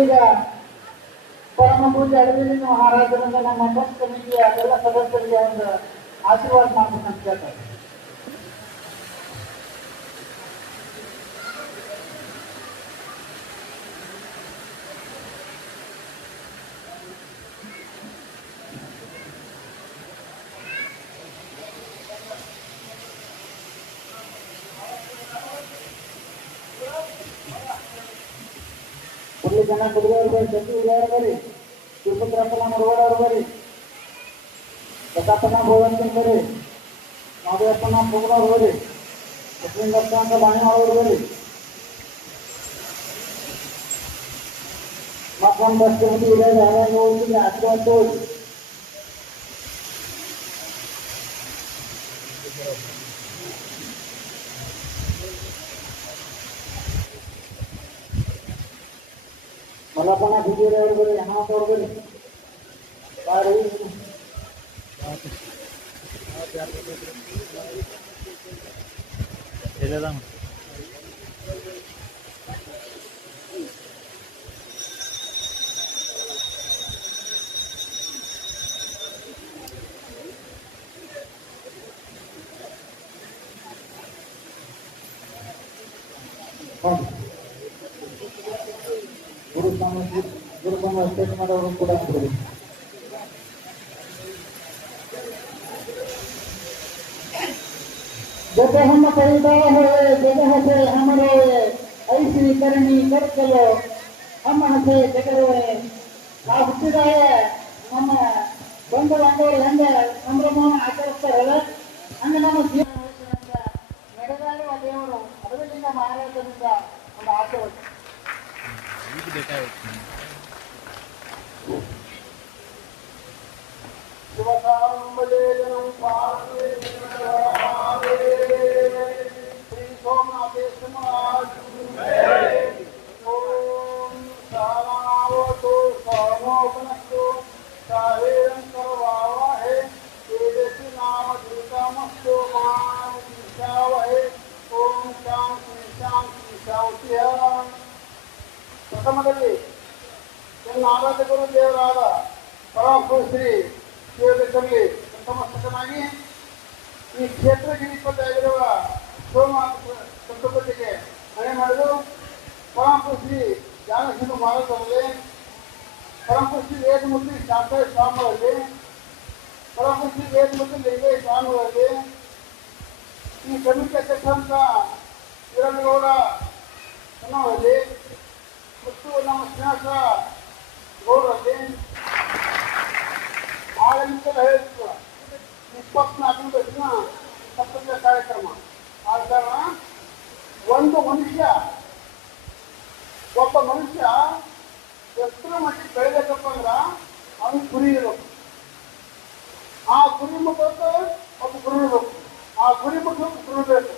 ಈಗ ಪರಮ ಪೂಜ್ಯ ಅಡವಿಲಿ ಮಹಾರಾಜರಿಂದ ನಮ್ಮ ಟ್ರಸ್ಟ್ ಕಮಿಟಿಯ ಎಲ್ಲ ಸದಸ್ಯರಿಗೆ ಒಂದು ಆಶೀರ್ವಾದ ಮಾಡ್ಬೇಕಂತ ಕೇಳ್ತಾರೆ. ಜನ ಕುದುರೆಯವರು ಬರೀ ಶಕ್ತಿ ಉದಯವರು ಬರೀ ತಿರುಪತಿರಪ್ಪನ ಮುರುಗಡವರು ಬರೀ ಬಸಪ್ಪನ ಗೋವಂತನ್ ಬರೀ ಮಾದೇವಪ್ಪನ ಮುರುಗಡವರು ಬರೀ ಲಕ್ಷ್ಮೀದಪ್ಪ ಅಂತ ಬಾಣಿಯವರು ಬರೀ ಮತ್ತೊಂದು ಬಸ್ತಿ ಉದಯ ಯಾರ್ಯಾರು ಹೋಗ್ತಿಲ್ಲ ಆಶೀರ್ವಾದ ಹೋಗಿ ಮಲ್ಲಪ್ಪನ ಬಿಜೂರಿ ಅವ್ರು ಬರೀ ಹೆಣ್ಮಕ್ಳು ಅವ್ರು ಬರೀ ಬಾರಿ ಗುರುಸ್ವಾಮಿ ಸ್ಟೇಟ್ ಮಾಡೋರು ಕೂಡ ಆಗ್ತದೆ. जब हम पैदा हुए जगह से हम रोए ऐसी करनी कर चलो हम हसे जगरोए ನಾವು ಹುಟ್ಟಿದಾಗ ನಮ್ಮ ಬಂಧು ಬಾಂಧವರು ಹೆಂಗೆ ಸಂಭ್ರಮವನ್ನು ಆಚರಿಸ್ತಾರಲ್ಲ ಹಂಗೆ ನಮ್ಮ ಜೀವನ ನಡೆದಾಡುವ ದೇವರು ಅಡವಿಲಿಂಗ ಮಹಾರಾಜರಿಂದ ಒಂದು ಆಶೀರ್ವಾದ. ಶಿವಸಾಂಬಲೇಜನಂ ಪಾರ್ವೇ ಶ್ರೀ ಸೋಮನಾಥೇಶ ಮಹಾರಾಜ ಓಂ ಸಹನಾವತು ಸಹನೋಪನಸ್ತು ಸಹವೀರಂ ಕರವಾವಹೈ ತೇಜಸ್ವಿ ನಾಮ ಧೃತಮಸ್ತು ಮಾ ವಿದ್ವಿಷಾವಹೈ. ಓಂ ಶಾಂತಿ ಶಾಂತಿ ಶಾಂತಿಯ. ಪ್ರಥಮದಲ್ಲಿ ಎಲ್ಲ ಆರಾಧಕರು ದೇವರಾದ ಪರಮ ಶ್ರೀ ಶಿವದಲ್ಲಿ ಸಮಸ್ತನಾಗಿ ಈ ಕ್ಷೇತ್ರಕ್ಕೆ ನಿಪತ್ತಾಗಿರುವ ಸೋಮನಾಥ ಚತುರ್ಪತಿಗೆ ಮನೆ ಮಾಡಿದು ಪರಮ ಶ್ರೀ ಜ್ಞಾನಸಿಂಹ ಮಹಾರಾಜರಲ್ಲಿ, ಪರಮ ಶ್ರೀ ವೇದಮೂರ್ತಿ ಶಾಂತ ಸ್ವಾಮಿಗಳಲ್ಲಿ, ಪರಮ ಶ್ರೀ ವೇದಮೂರ್ತಿ ಲಿಂಗಯ್ಯ ಸ್ವಾಮಿಗಳಲ್ಲಿ, ಈ ಕಮಿಟಿ ಅಧ್ಯಕ್ಷ ವೀರಣ್ಣಗೌಡ ಸಣ್ಣವರಲ್ಲಿ ಮತ್ತು ನಮ್ಮ ಶ್ರೀನಿವಾಸ ಗೌಡರಲ್ಲಿ ಆಡಳಿತದ ಹೇಳಿದ್ರು 24 ವರ್ಷದ ಸಪ್ತಕ ಕಾರ್ಯಕ್ರಮ ಆದ ಕಾರಣ ಒಬ್ಬ ಮನುಷ್ಯ ಎಷ್ಟರ ಮಟ್ಟಿಗೆ ಬೆಳಿಬೇಕಪ್ಪ ಅಂದ್ರ ಅವನು ಗುರಿ ಇರಬೇಕು. ಆ ಗುರಿ ಮುಖಕ್ಕೆ ಒಬ್ಬ ಗುರು ಇರಬೇಕು. ಆ ಗುರಿ ಮುಖಕ್ಕೆ ಗುರು ಬೇಕು.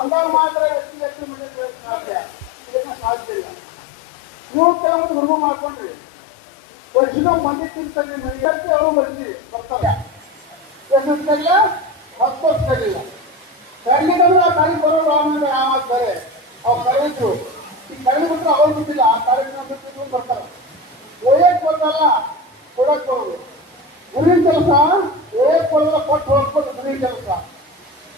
ಅಂದಾಗ ಮಾತ್ರ ಎಷ್ಟು ಮಟ್ಟಿಗೆ ಸಾಧ್ಯ. ಇದನ್ನ ಸಾಧ್ಯ ಇಲ್ಲ. ನೀವು ಕೆಲವೊಂದು ಗುರು ಮಾಡ್ಕೊಂಡ್ರಿ ವರ್ಷದ ಮಂದಿ ತಿಂತಾರೆ ಅವರು ಬರ್ತಾರೆ ಎಷ್ಟು ಕರಿಲ್ಲ 10 ವರ್ಷ ಕರಿಲ್ಲ ಕರೀಲಿಕ್ಕಂದ್ರೆ ಆ ಕರಿ ಬರೋರು ಆಮೇಲೆ ಯಾವಾಗ್ತಾರೆ ಅವ್ರು ಕರೀತು ಈ ಕರೀಲಿ ಬಿಟ್ಟರೆ ಅವ್ರು ಬಿಟ್ಟಿಲ್ಲ ಆ ಕಾರ್ಯಕ್ರಮ ಬಿಟ್ಟು ಬರ್ತಾರೆ. ಒಯ್ಯಕ್ಕೆ ಬರ್ತಲ್ಲ ಕೊಡಕ್ಕೆ ಬರೋದು ಗುರಿನ ಕೆಲಸ. ಒಯ್ಯಕ್ಕೆ ಬರೋಲ್ಲ ಕೊಟ್ಟು ಹೋಗ್ಬೋದು ಗುರಿನ ಕೆಲಸ.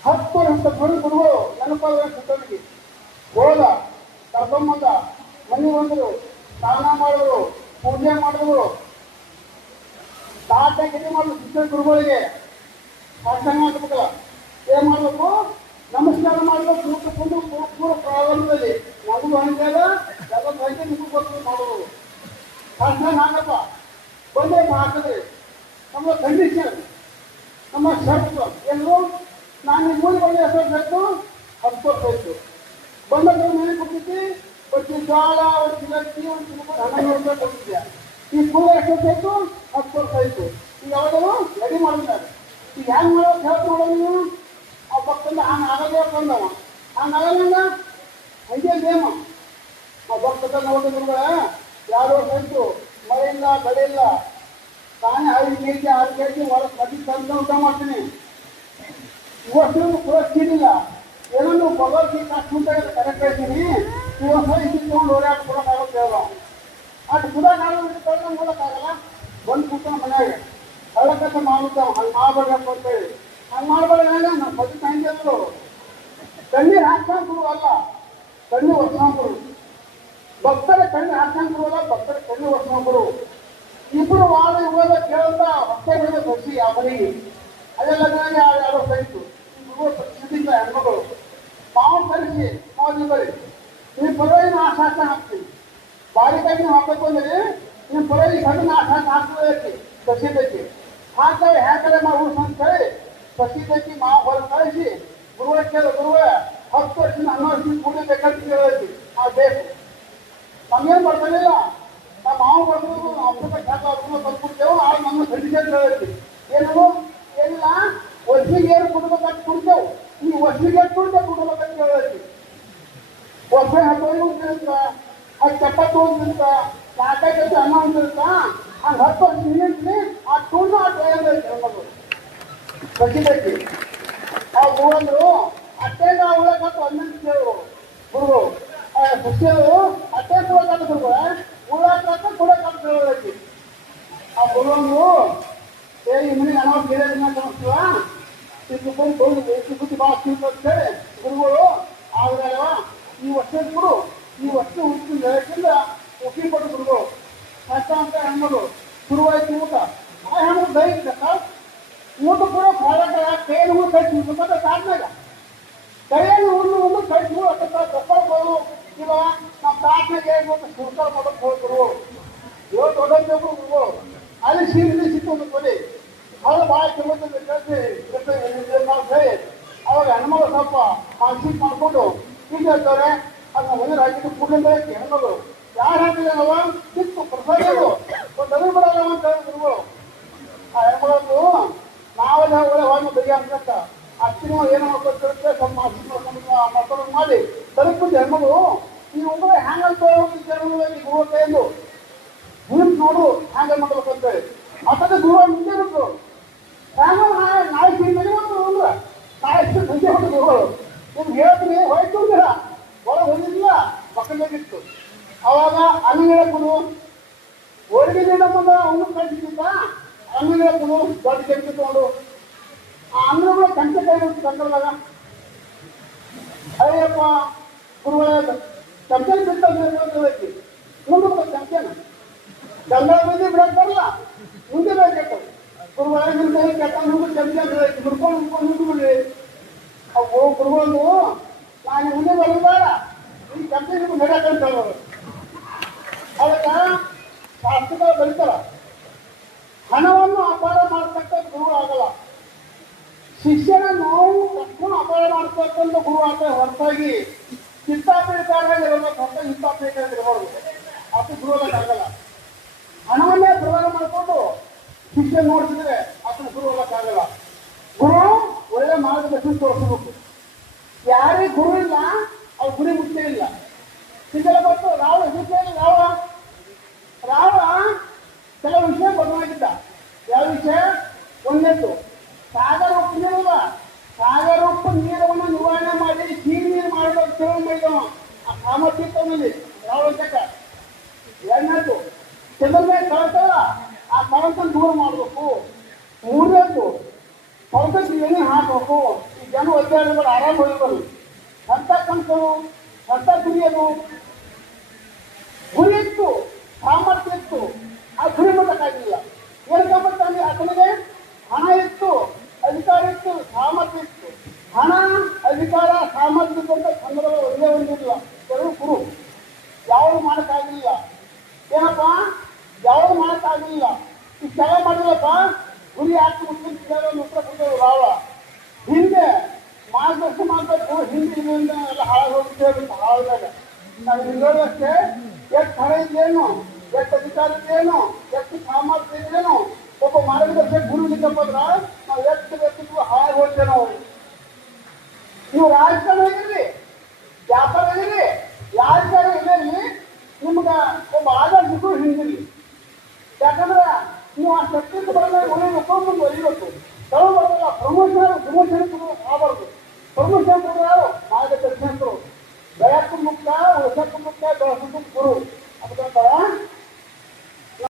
10 ವರ್ಷ ಗುರಿ ಗುರುಗಳು ನೆನಪಾದ್ರೆ ಸುತ್ತಲಿಗೆ ಹೋದ ಕರ್ಕೊಂಬಂದ ಮನೆ ಬಂದರು, ಸ್ನಾನ ಮಾಡಿದ್ರು, ಪೂಜೆ ಮಾಡಿದ್ರು, ತಾಟ ಗಿರಿ ಮಾಡಿದ್ರು. ಶಿಕ್ಷಣ ಗುರುಗಳಿಗೆ ಶಾಸನ ಮಾಡಬೇಕಲ್ಲ, ಏನ್ ಮಾಡ್ಬೇಕು? ನಮಸ್ಕಾರ ಮಾಡಬೇಕು. ಪೂರ್ವ ಪ್ರಾರಂಭದಲ್ಲಿ ನಮಗೂ ಹಂಗೆಲ್ಲ ಎಲ್ಲ ಸಂಖ್ಯೆ ನಿಮಗೂ ಗೊತ್ತು ಮಾಡೋದು. ಶಾಸನ ನಾಗಪ್ಪ ಬಂದೇ ಹಾಕಿದ್ರಿ. ನಮ್ಮ ಕಂಡೀಷನ್, ನಮ್ಮ ಶರ್ತು ಏನು? ನಾನು ಮೂರು ಬಂದ ಹೆಸರು ಬೇಕು 10 ವರ್ಷ ಆಯ್ತು. ಬಂದ ಮನೆ ಕೊಟ್ಟಿದ್ದಿ ಒಂದು ಜೋಳ, ಒಂದು ಚಿಲಕ್ಕಿ, ಒಂದು ಚಿಲಕ 12 ರೂಪಾಯಿ ಕೊಟ್ಟಿದ್ಯಾ. ಈ ಪೂರ ಎಷ್ಟು ಬೇಕು? 10 ವರ್ಷ ಆಯ್ತು. ಈಗ ಯಾವಾಗಲೂ ರೆಡಿ ಮಾಡಿದ್ದಾರೆ. ಈಗ ಹೆಂಗ್ ಮಾಡೋದು ಹೇಳ್ತ ಮಾಡೋದು ನೀವು? ಆ ಭಕ್ತಂದ ಹಂಗೆ ಆಗದೇ ಬಂದವ ಹಂಗಾಗಲ್ಲ ಹಂಗೆ ನೇಮ. ಆ ಭಕ್ತ ನೋಡಿದ್ರು 2 ವರ್ಷ ಆಯ್ತು, ಮಳೆ ಇಲ್ಲ, ಬೆಳೆ ಇಲ್ಲ. ತಾನೇ 5 ಕೆಜಿ 6 ಕೆಜಿ ಹೊರ ಕಟ್ಟಿ ತಂದು ಊಟ ಮಾಡ್ತೀನಿ. ಇವತ್ತು ಪೂರ ಚೀನಿಲ್ಲ. ಏನೋ ನೀವು ಭಗವದ್ಗೀತೆ ಕಷ್ಟ ಕರೆಕ್ಟ್ ಹೇಳ್ತೀನಿ. ಇವತ್ತು ಇದು ತೊಗೊಂಡು ಓಡಾಟ ಕೊಡೋಕ್ಕಾಗುತ್ತೆ. ಅಷ್ಟು ಸುಧಾರ ಮಾಡೋಕ್ಕಾಗಲ್ಲ. ಬಂದು ಕೂತ್ಕೊಂಡು ಮನ್ಯಾಗ ಕಳ್ಳಕತ್ತ ಮಾಡ್ತಾವ ಹಂಗೆ ಮಾಡ್ಬೇಡಪ್ಪ ಅಂತೇಳಿ. ಹಂಗೆ ಮಾಡ್ಬೇಡ ನಮ್ಮ ಪತಿ ತಂಗಿದ್ರು ಕಣ್ಣೀರು ಹಾಕ್ಸಂಕರು ಅಲ್ಲ, ಕಣ್ಣು ಒರ್ಸ್ಕೊಂಡ್ರು. ಭಕ್ತರ ಕಣ್ಣು ಹಾಕ್ಸಂಕರು ಅಲ್ಲ, ಭಕ್ತರ ಕಣ್ಣು ಒರ್ಸ್ಕೊಂಡ್ರು. ಇಬ್ಬರು ವಾದ ವಿವಾದ ಕೇಳಂತ ಹೊಟ್ಟೆ ಮೇಲೆ ಬಸಿ ಆ ಮನೆಗೆ ಅದೆಲ್ಲ ಯಾರೋ ಸಹಿತು ಇಬ್ಬರು ಸಿದ್ಧಿಲ್ಲ ಹೆಣ್ಮಗಳು ಮಾವನ್ ಕರೆಸಿ ಮಾವಲ್ಲಿ ಬರೀ ನಿಮ್ಮ ಪರವಾಗಿ ನಾ ಶಾಸ್ತ್ರ ಹಾಕ್ತೀನಿ, ಬಾರಿಕಾಗಿ ನೀವು ಹಾಕಬೇಕು ಅಂದ್ರೆ ನಿಮ್ಮ ಪರವಾಗಿ ಸಣ್ಣ ಶಾಸ್ತ್ರ ಹಾಕ್ತದೆ ಸಸಿದಕ್ಕೆ ಹಾಕ್ತಾರೆ ಹ್ಯಾಕಡೆ ಮಾವು ಅಂತ ಹೇಳಿ ಸಸಿದಕ್ಕೆ ಮಾವು ಹೊರಗೆ ಕಳಿಸಿ ಗುರುವ ಕೇಳ ಗುರುವ 10 ವರ್ಷದಿಂದ 11 ವರ್ಷದಿಂದ ಕೂಡಲೇಬೇಕಂತ ಕೇಳೈತಿ. ಆ ಬೇಕು ನಮ್ಗೇನು ಬರ್ತಾನಿಲ್ಲ, ನಮ್ಮ ಮಾವು ಬರ್ಬೋದು ಅಪ್ಪಕ್ಕ ಶಾಖ ಬಂದ್ಬಿಡ್ತೇವೆ. ಆಗ ನಮ್ಮ ಖಂಡಿತ ಅಂತ ಹೇಳೈತಿ. ಏನದು ಏನಿಲ್ಲ, ವರ್ಷಿಗೆ ಏನು ಕೊಡ್ಬೇಕಂತ ಕೊಡ್ತೇವೆ, ಈ ವರ್ಷಿಗೆ ಎಷ್ಟು ಕೊಡ್ಬೇಕಂತ ಹೇಳೈತಿ. ವರ್ಷ 15 ದಿನಕ್ಕ 70 ದಿನಕ್ಕ 4 11 ದಿನಕ್ಕ ಹಂಗೆ 10 ವರ್ಷ ನಿಲ್ಲಿಸಿ ಆ ಟೂರ್ನ ಆ ಟ್ರೈನ್ ಐತಿ ಅನ್ನೋದು ಖಂಡಿತೈತಿ. ಆ ಗುರುವಂದ್ರು ಅಟ್ಟೇಗ ಉಳಕತ್ತು 11 ಕೇಳು ಗುರುಗಳು ಸಸ್ಯರು ಅಟ್ಟೆ ಕೊಡಕತ್ತ ಗುರುಗಳ ಉಳಕತ್ತ ಕೊಡಕತ್ತ ಹೇಳೈತಿ. ಆ ಗುರುವಂದ್ರು ಈ ಮನೆಗೆ ಅನಾಹುತ ಬೇರೆ ದಿನ ಕಾಣಿಸ್ತವ ಸಿಕ್ಕುಕೊಂಡು ಸಿಕ್ಕುತ್ತಿ ಭಾಳ ಸಿಕ್ಕ ಅಂತ ಹೇಳಿ ಗುರುಗಳು ಆದ್ರೆ ಈ ವರ್ಷದ ಗುರು ಈ ವರ್ಷ ಹುಟ್ಟಿದ ಹೇಳಕ್ಕಿಂತ ಒಕ್ಕಿ ಕೊಟ್ಟು ಗುರುಗಳು ಕಷ್ಟ ಅಂತ ಹೆಣ್ಮಗಳು ಶುರುವಾಯ್ತು ಊಟ. ಆ ಹೆಣ್ಮಗಳು ದೈಹಿಕ ಊಟ ಕೂಡ ಫಾಲಕ ಕೈಯನ್ನು ಕೈ ಮತ್ತೆ ಸಾಧ್ಯಾಗ ಕೈಯನ್ನು ಉಣ್ಣು ಕೈ ತಪ್ಪಾಡ್ಬೋದು ಇಲ್ಲ ನಮ್ಮ ತಾಟ್ನಾಗ ಹೇಳ್ಬೇಕು ಸುರ್ಕಾರ ಮಾಡೋಕೆ ಹೋಗ್ರು ಇವಾಗ ದೊಡ್ಡವರು ಗುರುಗಳು ಅಲ್ಲಿ ಸೀರೆ ಸಿಕ್ಕೊಂಡು ಕೊಡಿ ಅದು ಭಾಳ ಕೆಲವೊಂದು ಅವಾಗ ಹೆಣ್ಮಗಳು ಸ್ವಲ್ಪ ಮಾನಸಿಕ ಮಾಡ್ಕೊಂಡು ಈಗ ಹೇಳ್ತಾರೆ ಅದನ್ನ ಮನೆ ಹಾಕಿದ್ದು ಕೂಡಲೇ ಹೆಣ್ಮಗಳು ಯಾರು ಹಾಕಿದಾರವ ಸಿಕ್ತು ಪ್ರಸಾದಗಳು ಒಂದು ಅದ್ರ ಬರಲ್ಲ ಅಂತ ಹೇಳಿ ಗುರುಗಳು. ಆ ಹೆಣ್ಮಗಳು ನಾವೆಲ್ಲ ಒಳ್ಳೆ ಹೋಗಿ ಬಗೆ ಅಂತ ಅಚ್ಚಿನ ಏನೋ ಮಾಡ್ಕೊತಿರುತ್ತೆ ಸ್ವಲ್ಪ ಮಾನಸಿಕ ಮಾಡ್ಕೊಂಡು ಮಾಡಿ ತಲುಪಿದ್ದು ಹೆಣ್ಮಗಳು ಈ ಉಂಗುರ ಹ್ಯಾಂಗಂತ ಜನಗಳಲ್ಲಿ ಗುರುವ ಕೈಯಂದು ನಿಂತು ನೋಡು ಹ್ಯಾಂಗ ಮಾಡ್ಬೇಕಂತೇಳಿ ಅದಕ್ಕೆ ಗುರುವ ಮುಂದೆ ಬಿಟ್ಟು ಹ್ಯಾಂಗ ನಾಳೆ ಸೀರೆ ಒಂದು ಉಂಗುರ ನಾಳೆ ಸಂಜೆ ಹೊಟ್ಟು ಗುರುಗಳು ನಿಮ್ಗೆ ಹೇಳ್ತೀನಿ ಹೋಯ್ತು ಅಂದಿರ ಒಳಗೆ ಹೋಗಿಲ್ಲ ಮಕ್ಕಳಿಗಿತ್ತು. ಅವಾಗ ಅಂಗಡಿಗಳ ಕೊಡು ಹೊರಗಿನ ಮುಂದೆ ಅವನು ಕಳಿಸಿದ್ದ ಅಂಗಡಿಗಳ ಕೊಡು ದೊಡ್ಡ ಕೆಂಪು ತಗೊಂಡು ಆ ಅಂಗಡಿಗಳ ಕಂಚೆ ಕೈ ಕಂಡದಾಗ ಅಯ್ಯಪ್ಪ ಗುರುಗಳ ಕಂಚೆ ಬಿಟ್ಟು ಮುಂದೆ ಕಂಚೆನ ಗಂಗಾ ಬಂದು ಬಿಡಕ್ ಬರಲ್ಲ ಮುಂದೆ ಬೇಕು ಗುರುಗಳ ಕೆಟ್ಟ ಕಂಚೆ ಅಂತ ಮುಡ್ಕೊಂಡು ನಿಂತ್ಬಿಡ್ರಿ. ಅವು ಗುರುಗಳು ನಾನು ಮುಂದೆ ಬರಬೇಡ ಈ ಕಂಪನಿ ನಿಮ್ಗೆ ನಡೆಯಕ್ಕಂತ ಹೇಳೋರು. ಅದಕ್ಕೆ ಶಾಸ್ತ್ರಗಳು ಬರೀತಾರ ಹಣವನ್ನು ಅಪಾರ ಮಾಡ್ತಕ್ಕ ಗುರು ಆಗಲ್ಲ, ಶಿಕ್ಷಣ ನೋವು ತಕ್ಷಣ ಅಪಾರ ಮಾಡ್ತಕ್ಕಂಥ ಗುರು ಆಗ್ತದೆ ಹೊರತಾಗಿ ಚಿತ್ತಾಪೇಟೆಯಾಗಿ ಇರಬೇಕು ಹೊರತ ಚಿತ್ತಾಪೇಟೆಯಾಗಿ ಇರಬಾರ್ದು. ಅದು ಗುರುವಲ್ಲಕ್ಕಾಗಲ್ಲ. ಹಣವನ್ನೇ ಪ್ರದಾನ ಮಾಡಿಕೊಂಡು ಶಿಕ್ಷೆ ನೋಡ್ತಿದ್ರೆ ಅದನ್ನು ಗುರುವಲ್ಲಕ್ಕಾಗಲ್ಲ. ಗುರು ಒಳ್ಳೆ ಮಾರ್ಗದರ್ಶನ ತೋರಿಸಬೇಕು. ಯಾರೇ ಗುರು ಇಲ್ಲ ಅವ್ರ ಗುರಿ ಮುಖ್ಯ ಇಲ್ಲ. ಇದೆಲ್ಲ ಗೊತ್ತು ರಾವ ರಾವ ಕೆಲವು ವಿಷಯ ಬದಲಾಗಿದ್ದ. ಯಾವ ವಿಷಯ? ಒಂದೆತ್ತು ಸಾಗರ ಉಪ್ಪು ನೀರಲ್ಲ, ಸಾಗರ ಉಪ್ಪು ನೀರವನ್ನು ನಿವಾರಣೆ ಮಾಡಿ ಸಿಹಿ ನೀರು ಮಾಡಬೇಕು ಸೇವೆ ಮಾಡಿದವ ಆ ಸಾಮರ್ಥ್ಯ ಇತ್ತವನಲ್ಲಿ ರಾವಣಕ್ಕ. ಎರಡನೇದು ಚಂದ್ರನೇ ಕಳ್ತಲ್ಲ ಆ ಕಳಂತ ದೂರ ಮಾಡಬೇಕು. ಮೂರನೇದು ಹೊರತಕ್ಕೆ ಏನೇ ಹಾಕಬೇಕು. ಈ ಜನ ಒದ್ದಾಡಿದ್ರು ಆರಾಮ ಹೋಗ್ಬಾರ್ದು. ಅಂತ ಕನಸು ಅಂತ ಗುರಿಯೋದು ಗುರಿ ಇತ್ತು, ಸಾಮರ್ಥ್ಯ ಇತ್ತು, ಆ ಗುರಿ ಮಾಡೋಕ್ಕಾಗಲಿಲ್ಲ. ಏನು ಸಾಮರ್ಥ್ಯ ಆತನಿಗೆ? ಹಣ ಇತ್ತು, ಅಧಿಕಾರ ಇತ್ತು, ಸಾಮರ್ಥ್ಯ ಇತ್ತು. ಹಣ ಅಧಿಕಾರ ಸಾಮರ್ಥ್ಯ ಅಂತ ಸಂದರ್ಭ ಒಂದೇ ಒಂದಿಲ್ಲ. ಕೆಲವು ಗುರು ಯಾವುದು ಮಾಡೋಕ್ಕಾಗಲಿಲ್ಲ. ಏನಪ್ಪ ಯಾವುದು ಮಾಡೋಕ್ಕಾಗಲಿಲ್ಲ. ಇಷ್ಟೆಲ್ಲ ಮಾಡಿಲ್ಲಪ್ಪ ಗುರಿ ಹಾಕಿ ಮುಖ್ಯ ಉತ್ತರ ಕೊಟ್ಟರು ರಾವ. ಹಿಂದೆ ಮಾರ್ಗದರ್ಶನ ಮಾಡಬೇಕು. ಹಿಂದೆ ಇದರಿಂದ ಎಲ್ಲ ಹಾಳಾಗಿ ಹೋಗ್ತೇವೆ. ಹಾಳಾದಾಗ ನಾವು ಹಿಂದೋದಷ್ಟೇ ಎಷ್ಟು ಹಣ ಇದೆಯೇನು, ಎಷ್ಟು ಅಧಿಕಾರ ಇದೆಯೇನು, ಎಷ್ಟು ಸಾಮರ್ಥ್ಯ ಇದೆಯೇನು, ಒಬ್ಬ ಮಾರ್ಗದರ್ಶಕ ಗುರು ಇದ್ದಪ್ಪಂದ್ರ ನಾವು ಎಷ್ಟು ವ್ಯಕ್ತಿಗೂ ಹಾಳಾಗಿ ಹೋಗ್ತೇವೆ. ನಾವು ನೀವು ರಾಜಕಾರಣ ಆಗಿರಲಿ, ವ್ಯಾಪಾರ ಆಗಿರಲಿ, ರಾಜಕಾರಣ ಇದರಲ್ಲಿ ನಿಮ್ಗೆ ಒಬ್ಬ ಆದರ್ಶಕ್ಕೂ ಹಿಂದಿರಲಿ. ಯಾಕಂದ್ರೆ ನೀವು ಆ ಶಕ್ತಿಯಿಂದ ಬರಲ್ಲ ಒಳ್ಳೆ ಒಬ್ಬೊಂದು ಒಲಿಬೇಕು. ತಗೊಂಡು ಬರಲ್ಲ ಪ್ರಮೋಷನ್ ಆಗಬಾರ್ದು. ಪ್ರಮೋಷನ್ ಕೊಡೋರು ಮಾರ್ಗದರ್ಶಕರು. ಬೆಳಕು ಮುಕ್ತ, ಹೊಸಕ್ಕೂ ಮುಕ್ತ, ಬೆಳಕು ಗುರು.